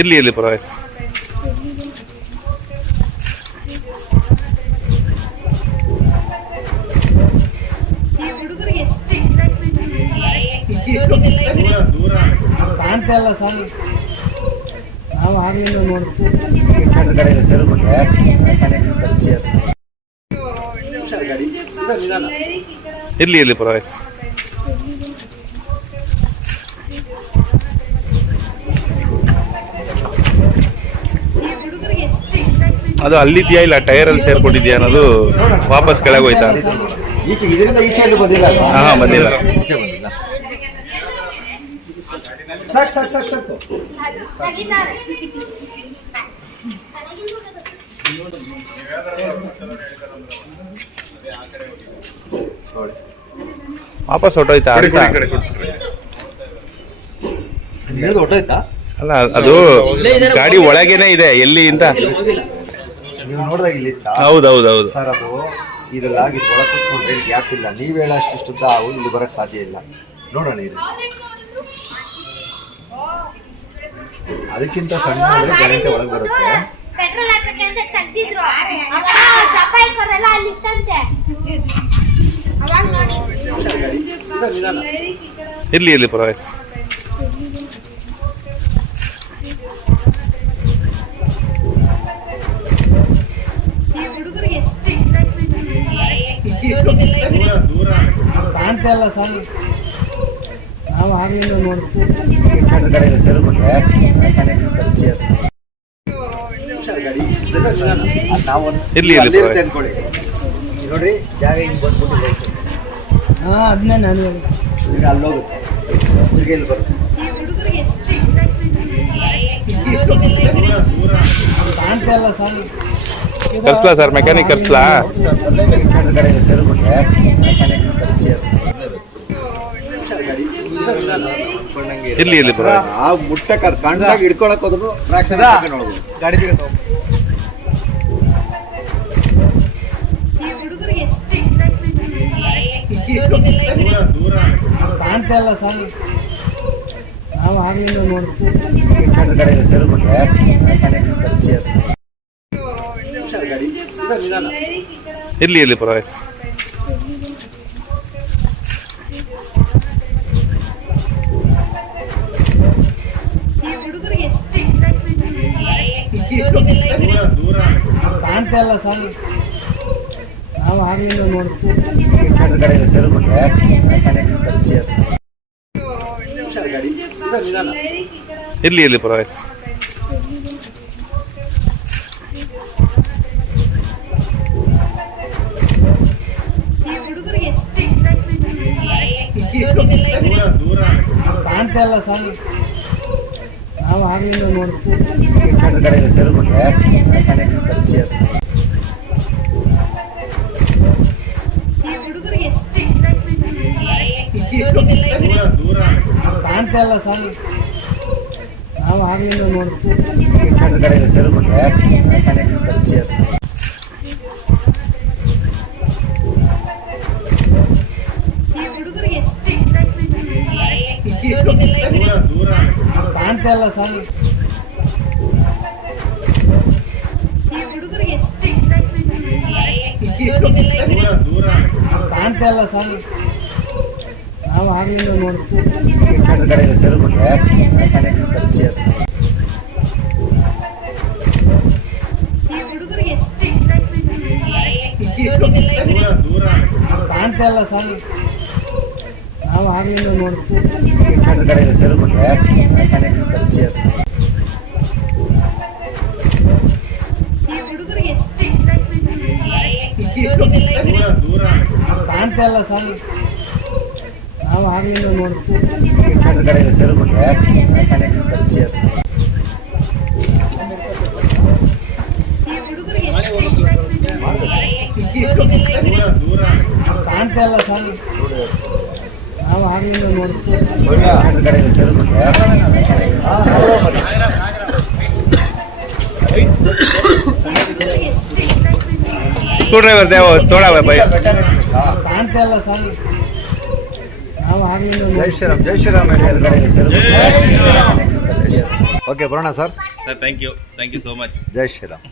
ಇರ್ಲಿ ಇರ್ಲಿ ಪರವಾಗಿಲ್ಲ. ಕಾಣ್ತಾ ಇಲ್ಲ ಸರ್, ನಾವು ಆಗ್ಲಿಂದ ನೋಡ್ತೀವಿ. ಇರ್ಲಿ ಇರ್ಲಿ ಪರವಾಗಿಲ್ಲ. ಅದು ಅಲ್ಲಿದ್ಯಾ ಇಲ್ಲ ಟೈರಲ್ಲಿ ಸೇರ್ಕೊಂಡಿದ್ಯಾ ಅನ್ನೋದು ವಾಪಸ್ ಕೆಳಗೆ ಹೋಯ್ತಾ? ಈಚೆ ಇದರಿಂದ ಈಚೆ ಬಂದಿಲ್ಲ. ಹಾ ಬಂದಿಲ್ಲ. ಈಚೆ ಬಂದಿಲ್ಲ. ಸಾಕು ಸಾಕು ಸಾಕು ಸಾಕು. ವಾಪಸ್ ಹೊಟ್ಟೋಯ್ತಾ ಅಂತ? ಹೊಟ್ಟೋಯ್ತಾ? ಅಲ್ಲ ಅದು ಗಾಡಿ ಒಳಗೇನೆ ಇದೆ ಎಲ್ಲಿ ಅಂತ ನೀವು ನೋಡಿದಾಗ ಇಲ್ಲಿ ಹೌದೌದೌದು ಸರ್. ಅದು ಇದೆಲ್ಲಾಗಿ ಒಳ ಕೂತ್ಕೊಂಡ್ರೆ ಗ್ಯಾಪ್ ಇಲ್ಲ. ನೀವು ಹೇಳೋಷ್ಟು ಅವು ಇಲ್ಲಿ ಬರೋಕ್ಕೆ ಸಾಧ್ಯ ಇಲ್ಲ. ನೋಡೋಣ ಇದು ಅದಕ್ಕಿಂತ ಸಣ್ಣ ಅಂದರೆ ಗಂಟೆ ಒಳಗೆ ಬರುತ್ತೆ. ಇರ್ಲಿ ಇರ್ಲಿ ಪರವಾಗಿಲ್ಲ. ಕಾಣ್ತಾ ಇಲ್ಲ ಸರ್, ನಾವು ಆಗ್ಲಿಂದ ನೋಡ್ತೀವಿ. ಇರ್ಲಿ ಇರ್ಲಿ ಅನ್ಕೊಳ್ಳಿ. ನೋಡ್ರಿ ಜಾಗ ಹಿಂಗೆ ಬಂದ್ಬಿಟ್ಟು ಹಾಂ ಅದನ್ನೇ ನಾನು ಹೇಳಿ. ಈಗ ಅಲ್ಲಿ ಹೋಗುತ್ತೆ, ತಿರ್ಗಿ ಇಲ್ಲಿ ಬರುತ್ತೆ. ಕಾಣ್ತಾ ಇಲ್ಲ ಸರ್. ಕರ್ಸ್ಲಾ ಸರ್, ಮೆಕ್ಯಾನಿಕ್ ಕರ್ಸ್ಲಾ? ಇರ್ಲಿ ಇರ್ಲಿ ಪರವಾಗಿಲ್ಲ. ಆ ಮುಟ್ಟಕ್ಕೆ ಅದು ಕಾಣ್ದಾಗ ಹಿಡ್ಕೊಳಕ್ ಹೋದ್ರು ಗಾಡಿ ಕಾಣ್ತಾ ಇಲ್ಲ ಸರ್, ನಾವು ಆಗ್ಲಿಂದ ನೋಡ್ತೀವಿ. ಇರ್ಲಿ ಇರ್ಲಿ ಪರವಾಗಿಲ್ಲ. ಕಾಣ್ತಾ ಇಲ್ಲ ಸರ್, ನಾವು ಆಗ್ಲಿಂದ ನೋಡ್ತೀವಿ. ಇರ್ಲಿ ಇರ್ಲಿ ಪರವಾಗಿಲ್ಲ. ಕಾಣ್ತಾ ಇಲ್ಲ ಸರ್, ನಾವು ಆಗ್ಲಿಂದ ನೋಡ್ತೀವಿ. ಕಾಣ್ತಾ ಇಲ್ಲ ಸರ್, ನಾವು ಆಗ್ಲಿಂದ ನೋಡ್ತೀವಿ. ಕಾಣ್ತಾ ಇಲ್ಲ ಸರ್, ಕಾಣ್ತಾ ಇಲ್ಲ ಸರ್, ನಾವು ಆಗ್ಲಿಂದ ನೋಡ್ತೀವಿ. ಕಾಣ್ತಾ ಇಲ್ಲ ಸರ್, ನಾವು ಆಗ್ಲಿಂದ ನೋಡ್ತೀವಿ. ಕಾಣ್ತಾ ಇಲ್ಲ ಸರ್, ನಾವು ಆಗ್ಲಿಂದ ನೋಡ್ತೀವಿ. ಕಾಣ್ತಾ ಇಲ್ಲ ಸರ್, ನಾವು ಆಗ್ಲಿಂದ ನೋಡ್ತೀವಿ. स्क्रू ड्राइवर दे वो थोड़ा भाई ಕಾಣ್ತಾ ಇಲ್ಲ ಸರ್, ನಾವು ಆಗ್ಲಿಂದ ಜೈ ಶ್ರೀರಾಮ್. ಜೈ ಶ್ರೀರಾಮ್. ಓಕೆ ಬರೋಣ sir. Sir thank you so much. Jai Shriram.